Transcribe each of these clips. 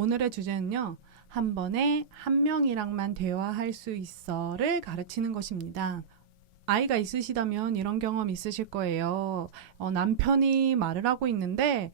오늘의 주제는요. 한 번에 한 명이랑만 대화할 수 있어를 가르치는 것입니다. 아이가 있으시다면 이런 경험 있으실 거예요. 어, 남편이 말을 하고 있는데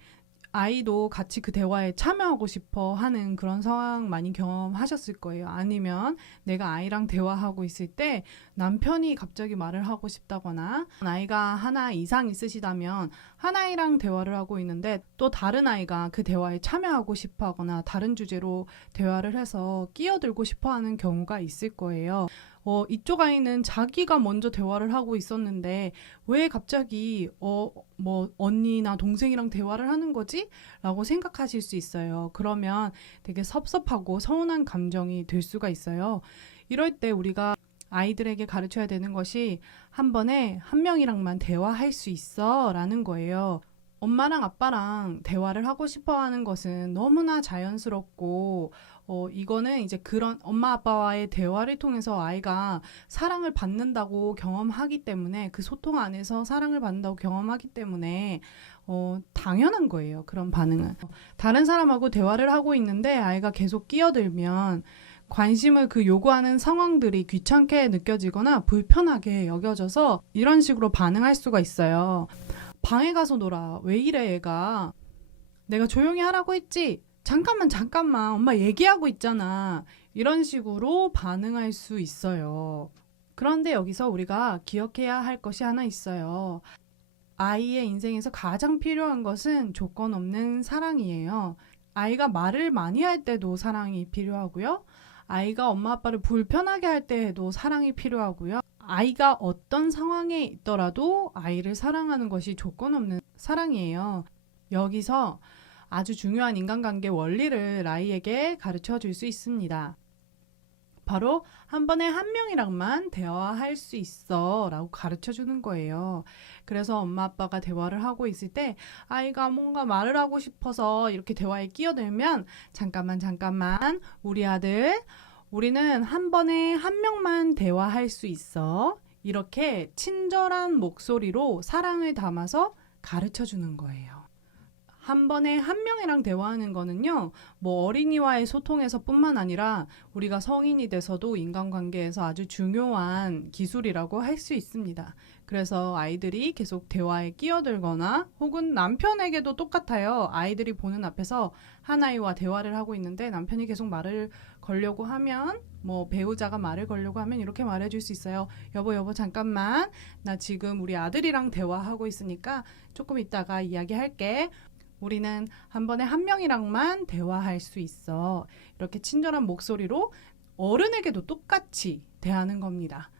아이도 같이 그 대화에 참여하고 싶어 하는 그런 상황 많이 경험하셨을 거예요. 아니면 내가 아이랑 대화하고 있을 때 남편이 갑자기 말을 하고 싶다거나 아이가 하나 이상 있으시다면 한 아이랑 대화를 하고 있는데 또 다른 아이가 그 대화에 참여하고 싶어 하거나 다른 주제로 대화를 해서 끼어들고 싶어 하는 경우가 있을 거예요. 어, 이쪽 아이는 자기가 먼저 대화를 하고 있었는데 왜 갑자기 어, 뭐 언니나 동생이랑 대화를 하는 거지? 라고 생각하실 수 있어요. 그러면 되게 섭섭하고 서운한 감정이 들 수가 있어요. 이럴 때 우리가 아이들에게 가르쳐야 되는 것이 한 번에 한 명이랑만 대화할 수 있어 라는 거예요. 엄마랑 아빠랑 대화를 하고 싶어 하는 것은 너무나 자연스럽고, 어, 이거는 이제 그런 엄마 아빠와의 대화를 통해서 아이가 사랑을 받는다고 경험하기 때문에 그 소통 안에서 사랑을 받는다고 경험하기 때문에 어, 당연한 거예요. 그런 반응은. 다른 사람하고 대화를 하고 있는데 아이가 계속 끼어들면 관심을 그 요구하는 상황들이 귀찮게 느껴지거나 불편하게 여겨져서 이런 식으로 반응할 수가 있어요. 방에 가서 놀아. 왜 이래, 얘가? 내가 조용히 하라고 했지? 잠깐만, 잠깐만. 엄마 얘기하고 있잖아. 이런 식으로 반응할 수 있어요. 그런데 여기서 우리가 기억해야 할 것이 하나 있어요. 아이의 인생에서 가장 필요한 것은 조건 없는 사랑이에요. 아이가 말을 많이 할 때도 사랑이 필요하고요. 아이가 엄마 아빠를 불편하게 할 때에도 사랑이 필요하고요. 아이가 어떤 상황에 있더라도 아이를 사랑하는 것이 조건 없는 사랑이에요. 여기서 아주 중요한 인간관계 원리를 아이에게 가르쳐 줄 수 있습니다. 바로 한 번에 한 명이랑만 대화할 수 있어 라고 가르쳐 주는 거예요. 그래서 엄마 아빠가 대화를 하고 있을 때 아이가 뭔가 말을 하고 싶어서 이렇게 대화에 끼어들면 잠깐만 잠깐만 우리 아들 우리는 한 번에 한 명만 대화할 수 있어. 이렇게 친절한 목소리로 사랑을 담아서 가르쳐 주는 거예요. 한 번에 한 명이랑 대화하는 거는요, 뭐 어린이와의 소통에서 뿐만 아니라 우리가 성인이 돼서도 인간관계에서 아주 중요한 기술이라고 할 수 있습니다. 그래서 아이들이 계속 대화에 끼어들거나 혹은 남편에게도 똑같아요. 아이들이 보는 앞에서 한 아이와 대화를 하고 있는데 남편이 계속 말을 걸려고 하면 뭐 배우자가 말을 걸려고 하면 이렇게 말해줄 수 있어요. 여보 여보 잠깐만 나 지금 우리 아들이랑 대화하고 있으니까 조금 이따가 이야기할게. 우리는 한 번에 한 명이랑만 대화할 수 있어. 이렇게 친절한 목소리로 어른에게도 똑같이 대하는 겁니다.